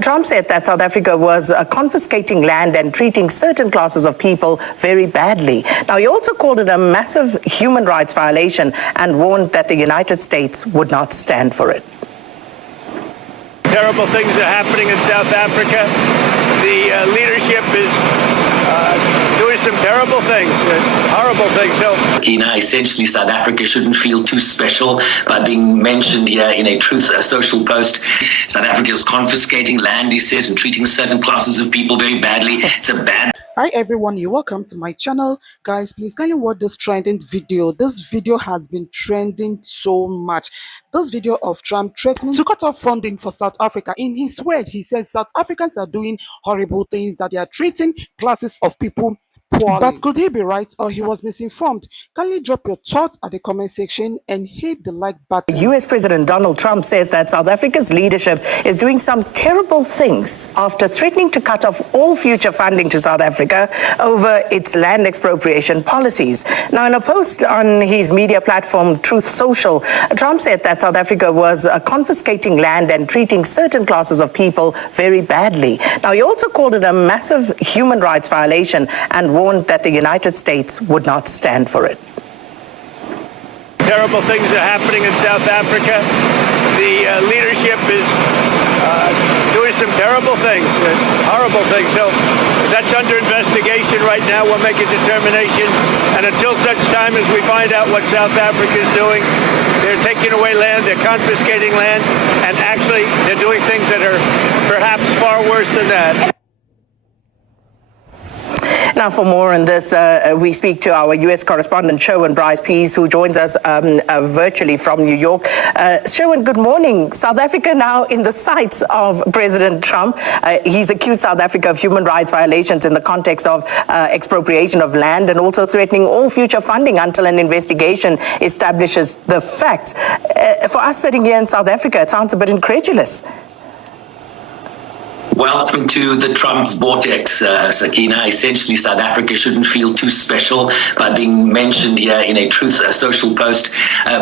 Trump said that South Africa was confiscating land and treating certain classes of people very badly. Now, he also called it a massive human rights violation and warned that the United States would not stand for it. Terrible things are happening in South Africa. The leadership is doing some terrible things, horrible things. So, essentially, South Africa shouldn't feel too special by being mentioned here in a Truth Social post. South Africa is confiscating land, he says, and treating certain classes of people very badly. It's a bad. Hi everyone, you're welcome to my channel. Guys, please kindly watch this trending video. This video has been trending so much. This video of Trump threatening to cut off funding for South Africa. In his word, he says South Africans are doing horrible things, that they are treating classes of people poorly. But could he be right or he was misinformed? Kindly drop your thoughts at the comment section and hit the like button. US President Donald Trump says that South Africa's leadership is doing some terrible things after threatening to cut off all future funding to South Africa over its land expropriation policies. Now, in a post on his media platform Truth Social, Trump said that South Africa was confiscating land and treating certain classes of people very badly. Now, he also called it a massive human rights violation and warned that the United States would not stand for it. Terrible things are happening in South Africa. The leadership is doing some terrible things, horrible things. So that's under investigation right now. We'll make a determination. And until such time as we find out what South Africa is doing, they're taking away land, they're confiscating land, and actually they're doing things that are perhaps far worse than that. Now, for more on this, we speak to our U.S. correspondent, Sherwin Bryce-Pease, who joins us virtually from New York. Sherwin, good morning. South Africa now in the sights of President Trump. He's accused South Africa of human rights violations in the context of expropriation of land and also threatening all future funding until an investigation establishes the facts. For us sitting here in South Africa, it sounds a bit incredulous. Welcome to the Trump vortex, Sakina. Essentially, South Africa shouldn't feel too special by being mentioned here in a Truth Social post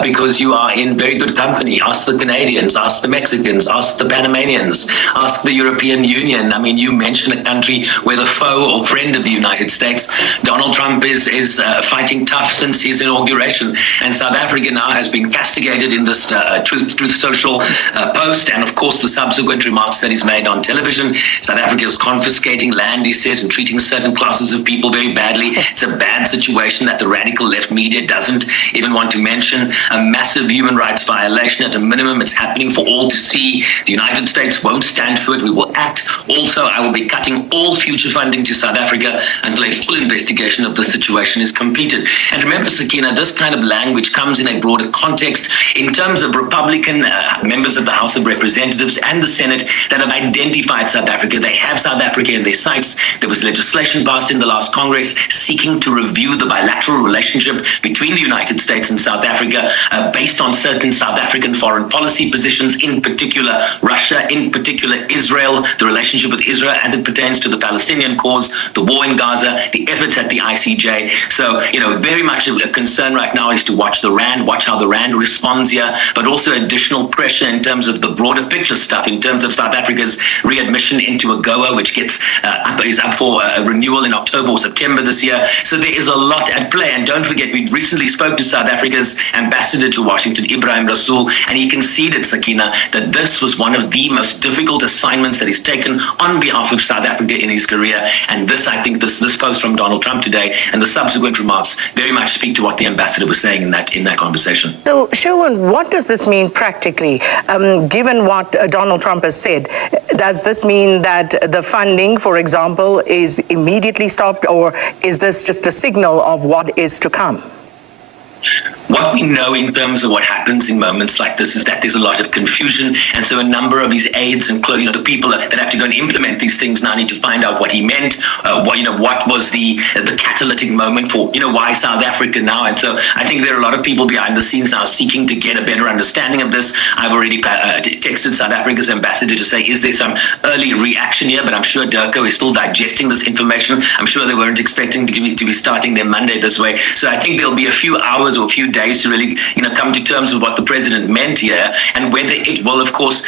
because you are in very good company. Ask the Canadians, ask the Mexicans, ask the Panamanians, ask the European Union. I mean, you mention a country where the foe or friend of the United States, Donald Trump, is fighting tough since his inauguration. And South Africa now has been castigated in this Truth Social post, and of course the subsequent remarks that he's made on television. South Africa is confiscating land, he says, and treating certain classes of people very badly. It's a bad situation that the radical left media doesn't even want to mention. A massive human rights violation. At a minimum, it's happening for all to see. The United States won't stand for it. We will act. Also, I will be cutting all future funding to South Africa until a full investigation of the situation is completed. And remember, Sakina, this kind of language comes in a broader context in terms of Republican members of the House of Representatives and the Senate that have identified South Africa. They have South Africa in their sights. There was legislation passed in the last Congress seeking to review the bilateral relationship between the United States and South Africa based on certain South African foreign policy positions, in particular Russia, in particular Israel, the relationship with Israel as it pertains to the Palestinian cause, the war in Gaza, the efforts at the ICJ. So, very much a concern right now is to watch the Rand, watch how the Rand responds here, but also additional pressure in terms of the broader picture stuff, in terms of South Africa's readmission into AGOA, which is up for renewal in October or September this year. So there is a lot at play. And don't forget, we recently spoke to South Africa's ambassador to Washington, Ibrahim Rasool, and he conceded, Sakina, that this was one of the most difficult assignments that he's taken on behalf of South Africa in his career. And this, I think, this post from Donald Trump today and the subsequent remarks very much speak to what the ambassador was saying in that conversation. So, Sherwin, what does this mean practically? Given what Donald Trump has said, does this mean that the funding, for example, is immediately stopped, or is this just a signal of what is to come? What we know in terms of what happens in moments like this is that there's a lot of confusion, and so a number of his aides and the people that have to go and implement these things now need to find out what he meant, what was the catalytic moment for why South Africa now. And so I think there are a lot of people behind the scenes now seeking to get a better understanding of this. I've already texted South Africa's ambassador to say, is there some early reaction here? But I'm sure DIRCO is still digesting this information. I'm sure they weren't expecting to be starting their Monday this way. So I think there'll be a few hours or a few days days to really, come to terms with what the president meant here and whether it will, of course,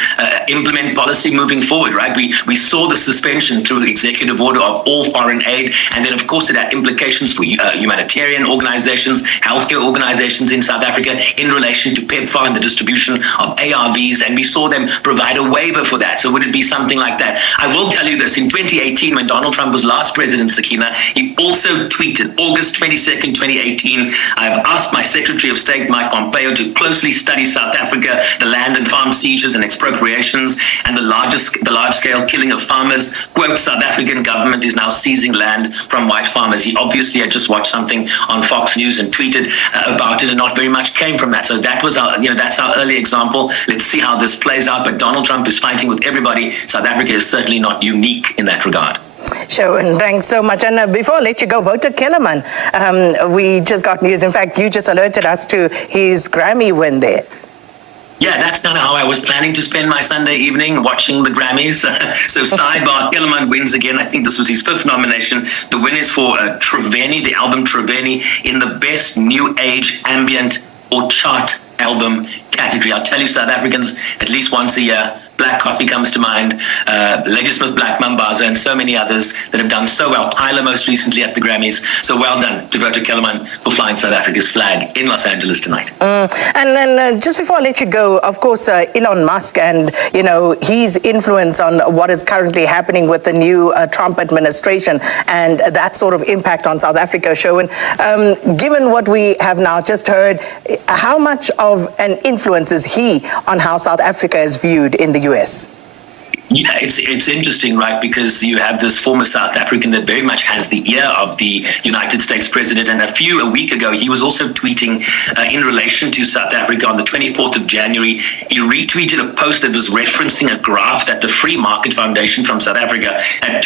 implement policy moving forward, right? We saw the suspension through executive order of all foreign aid, and then, of course, it had implications for humanitarian organizations, healthcare organizations in South Africa in relation to PEPFAR and the distribution of ARVs, and we saw them provide a waiver for that. So would it be something like that? I will tell you this, in 2018, when Donald Trump was last president, Sakina, he also tweeted, August 22nd, 2018, I've asked my Secretary of State, Mike Pompeo, to closely study South Africa, the land and farm seizures and expropriations, and the large-scale killing of farmers. Quote, South African government is now seizing land from white farmers. He obviously had just watched something on Fox News and tweeted about it, and not very much came from that. So that was our, that's our early example. Let's see how this plays out. But Donald Trump is fighting with everybody. South Africa is certainly not unique in that regard. Sure, and thanks so much. And before I let you go, Wouter Kellerman, we just got news. In fact, you just alerted us to his Grammy win there. Yeah, that's kind of how I was planning to spend my Sunday evening, watching the Grammys. So sidebar, Kellerman wins again. I think this was his 5th nomination. The win is for Treveni, the album Treveni, in the Best New Age Ambient or Chart Album category. I'll tell you, South Africans, at least once a year, Black Coffee comes to mind, Ladysmith Black Mambazo, and so many others that have done so well. Tyler most recently at the Grammys. So well done to Wouter Kellerman for flying South Africa's flag in Los Angeles tonight. And then just before I let you go, of course, Elon Musk and, his influence on what is currently happening with the new Trump administration and that sort of impact on South Africa, Sherwin. Given what we have now just heard, how much of an influence is he on how South Africa is viewed in the US? Yeah, it's interesting, right? Because you have this former South African that very much has the ear of the United States president. And a week ago, he was also tweeting in relation to South Africa on the 24th of January. He retweeted a post that was referencing a graph that the Free Market Foundation from South Africa had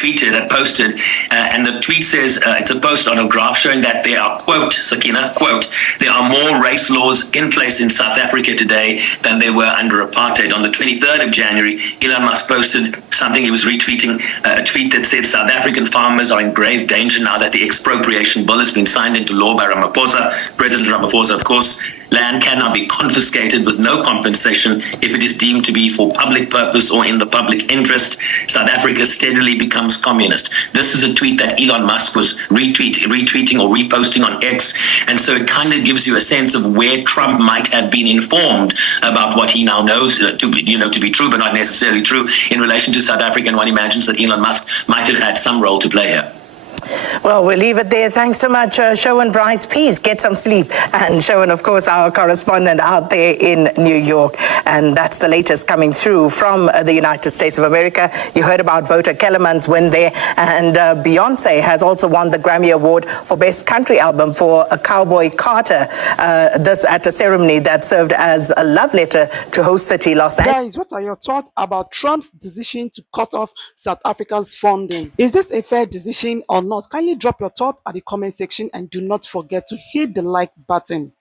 posted. And the tweet says, it's a post on a graph showing that there are, quote, Sakina, quote, there are more race laws in place in South Africa today than there were under apartheid. On the 23rd of January, Elon Musk posted something. He was retweeting a tweet that said South African farmers are in grave danger now that the expropriation bill has been signed into law by President Ramaphosa, of course. Land can now be confiscated with no compensation if it is deemed to be for public purpose or in the public interest. South Africa steadily becomes communist. This is a tweet that Elon Musk was retweeting or reposting on X. And so it kind of gives you a sense of where Trump might have been informed about what he now knows to be true, but not necessarily true in relation to South Africa. And one imagines that Elon Musk might have had some role to play here. Well, we'll leave it there. Thanks so much, Sherwin Bryce. Please get some sleep. And Sherwin, of course, our correspondent out there in New York. And that's the latest coming through from the United States of America. You heard about Wouter Kellerman's win there. And Beyonce has also won the Grammy Award for Best Country Album for a Cowboy Carter. This at a ceremony that served as a love letter to host city Los Angeles. Guys, what are your thoughts about Trump's decision to cut off South Africa's funding? Is this a fair decision or not? Kindly drop your thought at the comment section and do not forget to hit the like button.